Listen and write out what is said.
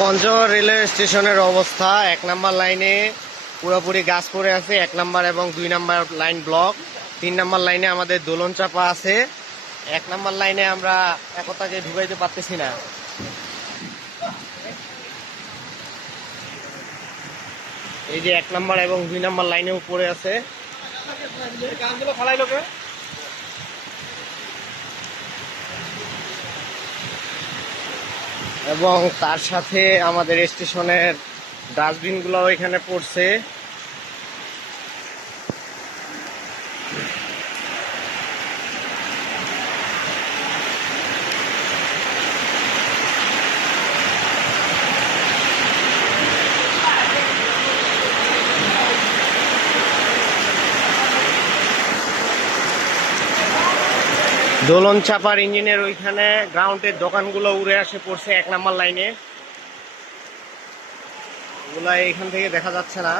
Panchagarh railway স্টেশনের অবস্থা। ১ নম্বর লাইনে পুরোপুরি গাছ পড়ে আছে। ১ নম্বর এবং ২ নম্বর লাইন ব্লক। ৩ নম্বর লাইনে আমাদের দোলন চাপা আছে। ১ নম্বর লাইনে আমরা একতাকে ঢুকাইতে পারতেছি না। এই যে ১ নম্বর এবং ২ নম্বর লাইনেও পড়ে আছে। এবং তার সাথে আমাদের স্টেশনের ডাস্টবিনগুলো এখানে পড়ছে। দোলন চাপার ইঞ্জিনের ওইখানে গ্রাউন্ডের দোকানগুলো উড়ে আসে পড়ছে ১ নম্বর লাইনে। এগুলা এখান থেকে দেখা যাচ্ছে না।